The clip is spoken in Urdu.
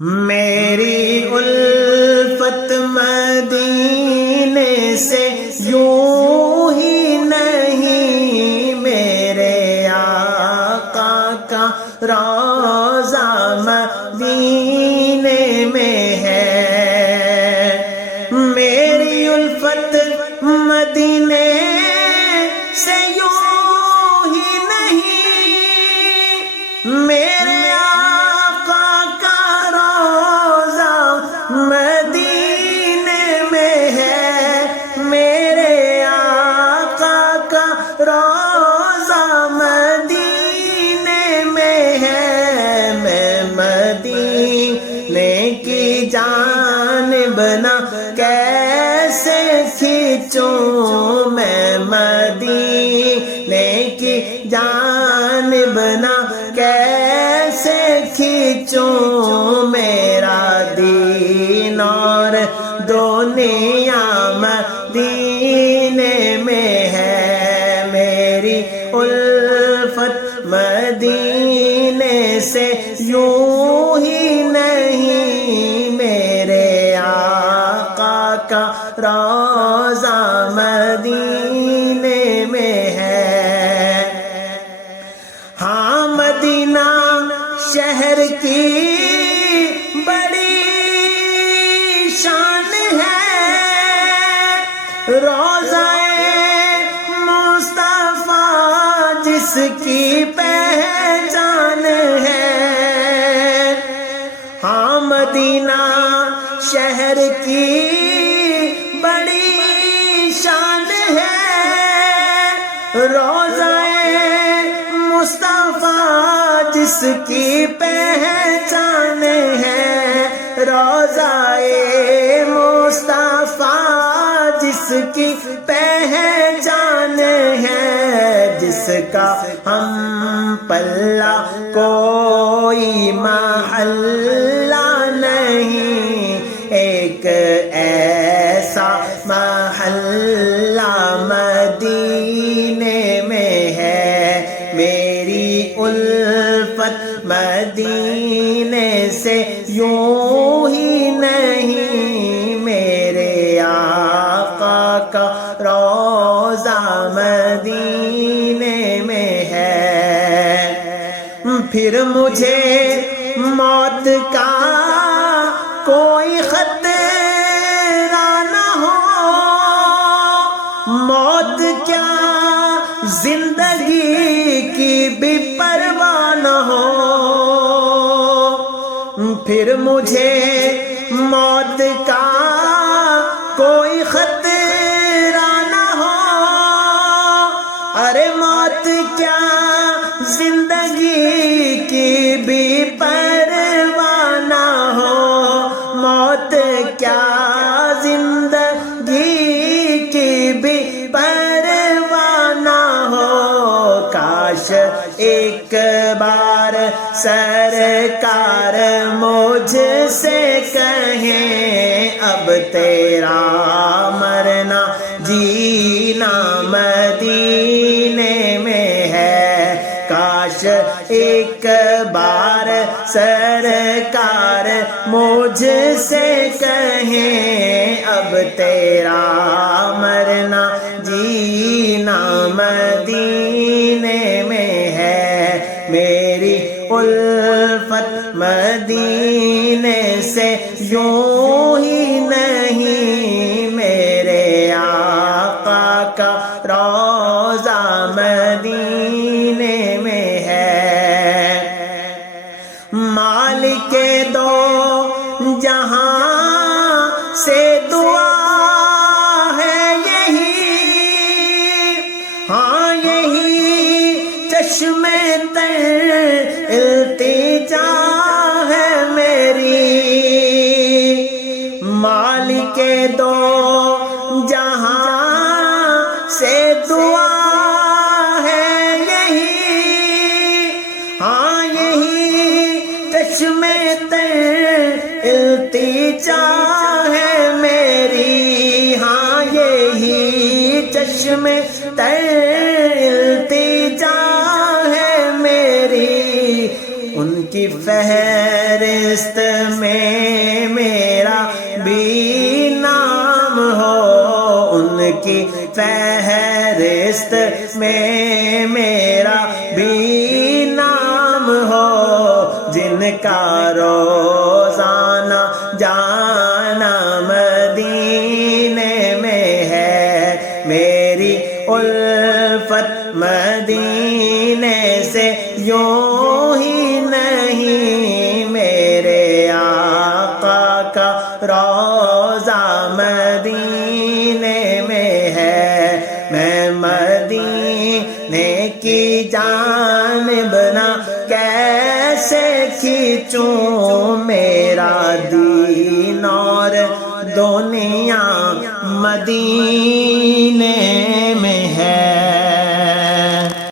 میری الفت مدینے سے یوں ہی نہیں، میرے آقا کا روضہ مدینے میں ہے۔ میری الفت مدینے سے یوں ہی نہیں، میرے آقا کا روضہ مدینے میں ہے۔ میرے آقا کا روضہ مدینے میں ہے۔ میں مدینے کی جانب نہ کیسے کھینچوں، میں مدینے کی جانب نہ کیسے کھینچوں، میرا دین اور دنیا مدینے میں ہے۔ میری الفت مدینے سے یوں ہی نہیں، میرے آقا کا روضہ مدینے میں ہے۔ ہاں مدینہ شہر کی بڑی شان ہے، روضہ مصطفیٰ جس کی پہچان ہے۔ ہاں مدینہ شہر کی بڑی شان ہے، روضہ مصطفیٰ جس کی پہچان ہے۔ روضہ مصطفیٰ جس کی پہچان ہے، جس کا ہم پلہ کوئی محلہ نہیں، ایک ایسا محلہ مدینے میں ہے۔ میری الفت مدینے سے یوں ہی نہیں، میرے آقا کا روضہ مدینے میں ہے۔ پھر مجھے موت کا کوئی خطرہ نہ ہو، موت کیا زندگی کی بھی پرواہ نہ ہو۔ پھر مجھے موت کا کوئی خطرہ نہ ہو، ارے موت کیا زندگی کی بھی پرواہ نہ ہو، موت کیا زندگی کی بھی پرواہ نہ ہو۔ کاش ایک بار سرکار مجھ سے کہیں، اب تیرا مرنا جینا مدینے میں ہے۔ کاش ایک بار سرکار مجھ سے کہیں، اب تیرا مرنا جینا مدینے میں ہے۔ میری الفت مدینے سے یوں ہی نہیں، میرے آقا کا روضہ مدینے میں ہے۔ مالک دو جہاں سے دعا ہے یہی، ہاں یہی چشم تر التجا ہے میری۔ مالک دو جہاں سے دعا ہے یہی، ہاں یہی چشم تر التجا ہے میری۔ ہاں یہی چشم تر التجا ہے میری، ان کی فہرست فہرست میں میرا بھی نام ہو، ان کی فہرست میں میرا بھی نام ہو، جن کا روزانہ جانا مدینے میں ہے، میری الفت مدینے سے یوں ہی نہیں، میرے آقا کا روضہ مدینے میں ہے، میں مدینے کی جانب نہ کیسے کھینچوں، میرا دین اور دنیا مدینے